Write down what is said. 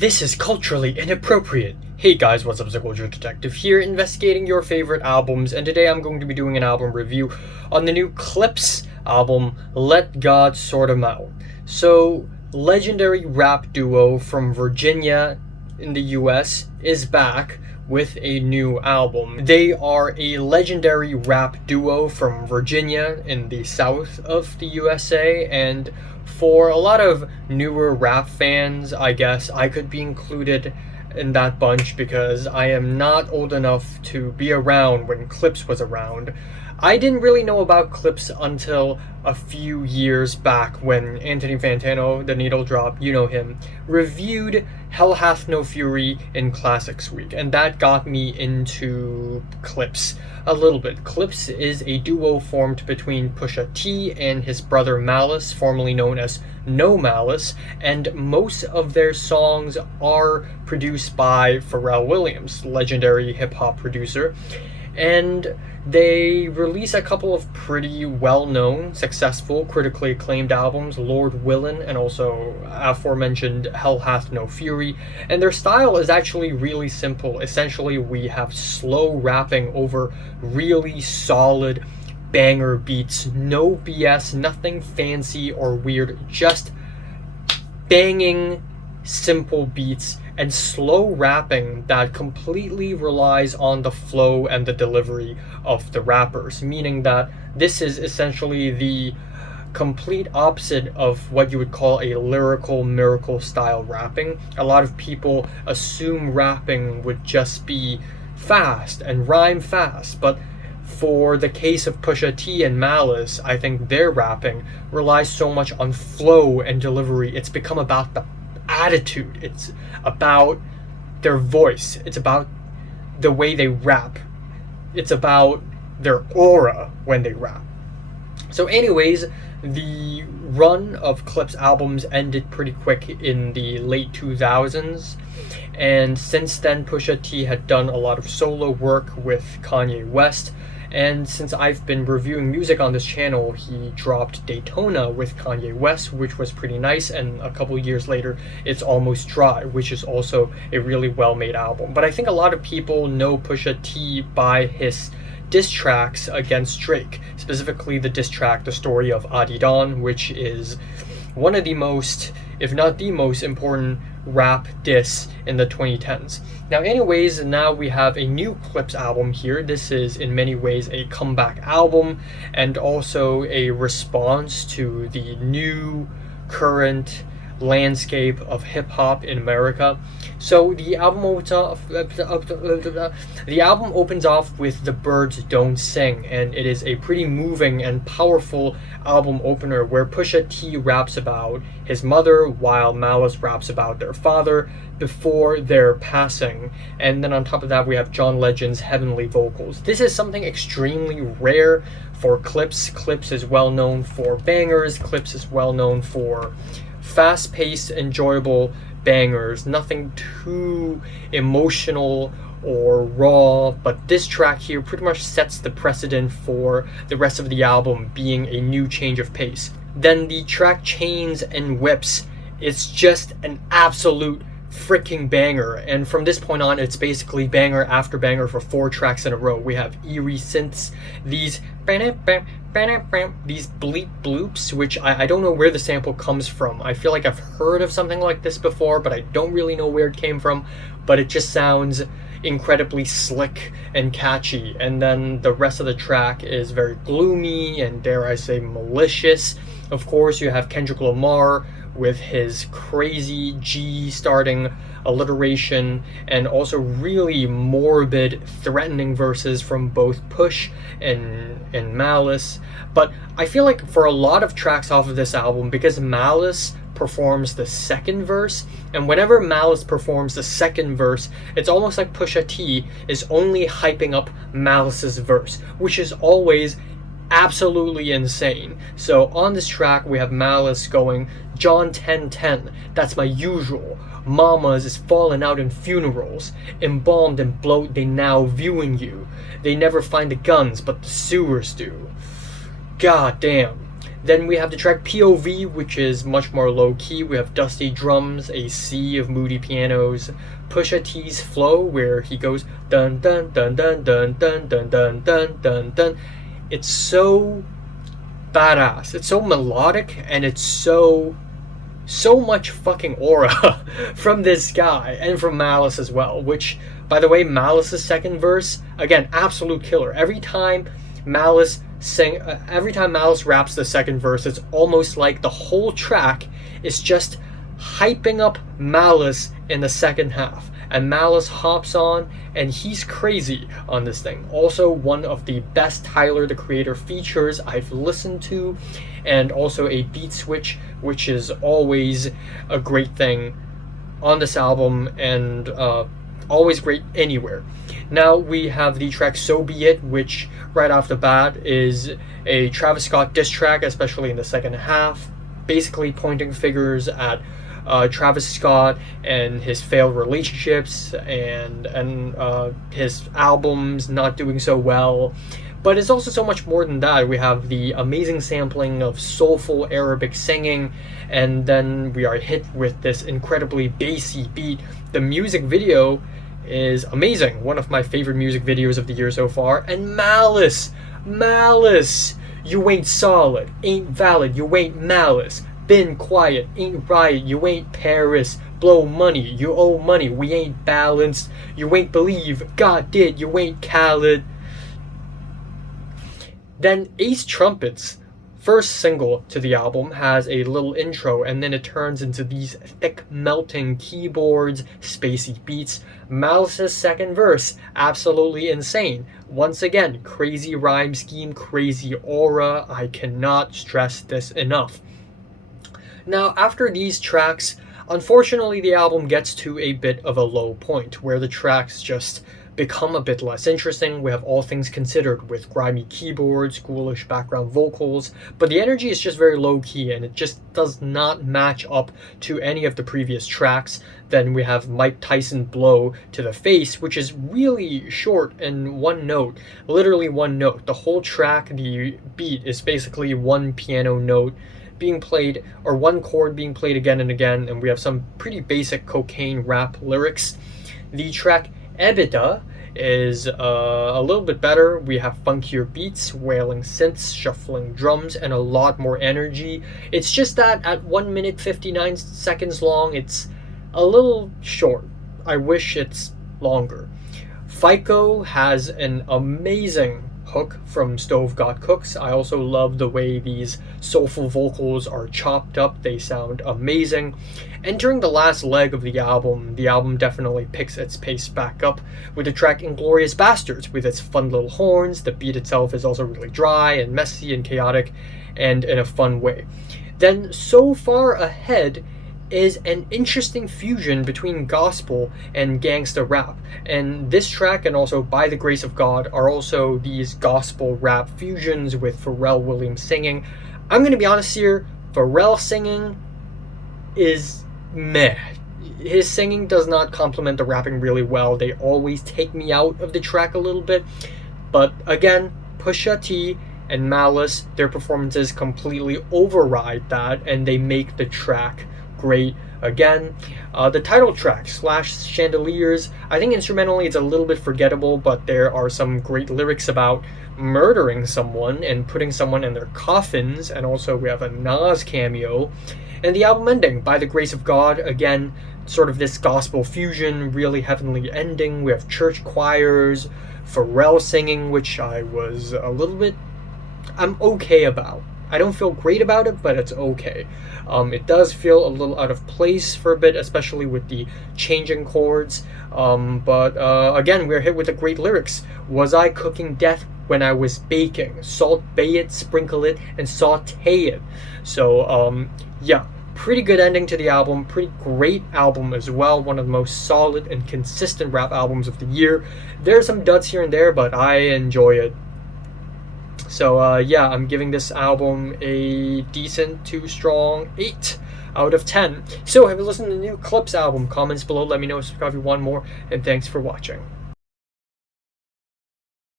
This is culturally inappropriate. Hey guys, what's up? It's the Culture Detective here, investigating your favorite albums, and today I'm going to be doing an album review on the new Clipse album, Let God Sort 'Em Out. So, legendary rap duo from Virginia in the US is back with a new album. They are a legendary rap duo from Virginia in the south of the USA, and for a lot of newer rap fans, I guess I could be included in that bunch because I am not old enough to be around when Clipse was around. I didn't really know about Clipse until a few years back when Anthony Fantano, the Needle Drop, you know him, reviewed Hell Hath No Fury in Classics Week, and that got me into Clipse a little bit. Clipse is a duo formed between Pusha T and his brother Malice, formerly known as No Malice, and most of their songs are produced by Pharrell Williams, legendary hip-hop producer, and they release a couple of pretty well-known, successful, critically acclaimed albums, Lord Willin' and also aforementioned Hell Hath No Fury, and their style is actually really simple. Essentially, we have slow rapping over really solid banger beats, no BS, nothing fancy or weird, just banging simple beats and slow rapping that completely relies on the flow and the delivery of the rappers, meaning that this is essentially the complete opposite of what you would call a lyrical miracle style rapping. A lot of people assume rapping would just be fast and rhyme fast, but for the case of Pusha T and Malice, I think their rapping relies so much on flow and delivery. It's become about the attitude, it's about their voice, it's about the way they rap, it's about their aura when they rap. So anyways, the run of Clipse albums ended pretty quick in the late 2000s, and since then Pusha T had done a lot of solo work with Kanye West. And since I've been reviewing music on this channel, he dropped Daytona with Kanye West, which was pretty nice, and a couple years later, It's Almost Dry, which is also a really well-made album. But I think a lot of people know Pusha T by his diss tracks against Drake, specifically the diss track, The Story of Adidon, which is one of the most, if not the most important rap diss in the 2010s. Now anyways, now we have a new Clipse album here. This is in many ways a comeback album and also a response to the new current landscape of hip-hop in America. So the album opens off with The Birds Don't Sing, and it is a pretty moving and powerful album opener where Pusha T raps about his mother while Malice raps about their father before their passing, and then on top of that we have John Legend's heavenly vocals. This is something extremely rare for Clipse. Clipse is well known for bangers, Clipse is well known for fast-paced, enjoyable bangers, nothing too emotional or raw, but this track here pretty much sets the precedent for the rest of the album being a new change of pace. Then the track Chains and Whips is just an absolute freaking banger, and from this point on it's basically banger after banger for 4 tracks in a row. We have eerie synths, these bleep bloops, which I don't know where the sample comes from. I feel like I've heard of something like this before, but I don't really know where it came from, but it just sounds incredibly slick and catchy. And then the rest of the track is very gloomy and, dare I say, malicious. Of course, you have Kendrick Lamar with his crazy G starting alliteration, and also really morbid, threatening verses from both Push and Malice. But I feel like for a lot of tracks off of this album, because Malice performs the second verse, and whenever Malice performs the second verse, it's almost like Pusha T is only hyping up Malice's verse, which is always absolutely insane. So on this track we have Malice going, John 10:10, that's my usual. Mamas is falling out in funerals. Embalmed and bloat, they now viewing you. They never find the guns, but the sewers do. God damn. Then we have the track POV, which is much more low-key. We have dusty drums, a sea of moody pianos, Pusha T's flow, where he goes dun dun dun dun dun dun dun dun dun dun dun. It's so badass. It's so melodic, and it's so much fucking aura from this guy and from Malice as well. Which, by the way, Malice's second verse, again, absolute killer. Every time Malice raps the second verse, it's almost like the whole track is just hyping up Malice in the second half, and Malice hops on and he's crazy on this thing. Also one of the best Tyler the Creator features I've listened to, and also a beat switch, which is always a great thing on this album, and always great anywhere. Now we have the track So Be It, which right off the bat is a Travis Scott diss track, especially in the second half, basically pointing fingers at Travis Scott and his failed relationships and his albums not doing so well. But it's also so much more than that. We have the amazing sampling of soulful Arabic singing, and then we are hit with this incredibly bassy beat. The music video is amazing, one of my favorite music videos of the year so far. And Malice, you ain't solid, ain't valid, you ain't Malice. Been quiet, ain't riot, you ain't Paris. Blow money, you owe money, we ain't balanced. You ain't believe, God did, you ain't Khaled. Then Ace Trumpet's first single to the album has a little intro, and then it turns into these thick melting keyboards, spacey beats. Malice's second verse, absolutely insane. Once again, crazy rhyme scheme, crazy aura. I cannot stress this enough. Now, after these tracks, unfortunately the album gets to a bit of a low point, where the tracks just become a bit less interesting. We have All Things Considered with grimy keyboards, ghoulish background vocals, but the energy is just very low-key, and it just does not match up to any of the previous tracks. Then we have Mike Tyson Blow to the Face, which is really short and one note, literally one note. The whole track, the beat, is basically one piano note being played, or one chord being played again and again, and we have some pretty basic cocaine rap lyrics. The track EBITDA is a little bit better. We have funkier beats, wailing synths, shuffling drums, and a lot more energy. It's just that at 1 minute 59 seconds long, it's a little short. I wish it's longer. FICO has an amazing hook from Stove Got Cooks. I also love the way these soulful vocals are chopped up. They sound amazing. Entering the last leg of the album definitely picks its pace back up with the track Inglorious Bastards with its fun little horns. The beat itself is also really dry and messy and chaotic, and in a fun way. Then So Far Ahead is an interesting fusion between gospel and gangsta rap, and this track and also By the Grace of God are also these gospel rap fusions with Pharrell Williams singing. I'm gonna be honest here, Pharrell singing is meh. His singing does not complement the rapping really well. They always take me out of the track a little bit, but again, Pusha T and Malice, their performances completely override that, and they make the track great again. The title track, Slash Chandeliers, I think instrumentally it's a little bit forgettable, but there are some great lyrics about murdering someone and putting someone in their coffins, and also we have a Nas cameo. And the album ending, By the Grace of God, again, sort of this gospel fusion, really heavenly ending. We have church choirs, Pharrell singing, which I'm okay about. I don't feel great about it, but it's okay. It does feel a little out of place for a bit, especially with the changing chords. But again, we're hit with the great lyrics. Was I cooking death when I was baking? Salt bay it, sprinkle it, and saute it. So, yeah, pretty good ending to the album. Pretty great album as well. One of the most solid and consistent rap albums of the year. There's some duds here and there, but I enjoy it. So yeah, I'm giving this album a decent to strong 8 out of 10. So have you listened to the new Clipse album? Comments below, let me know, subscribe if you want more, and thanks for watching.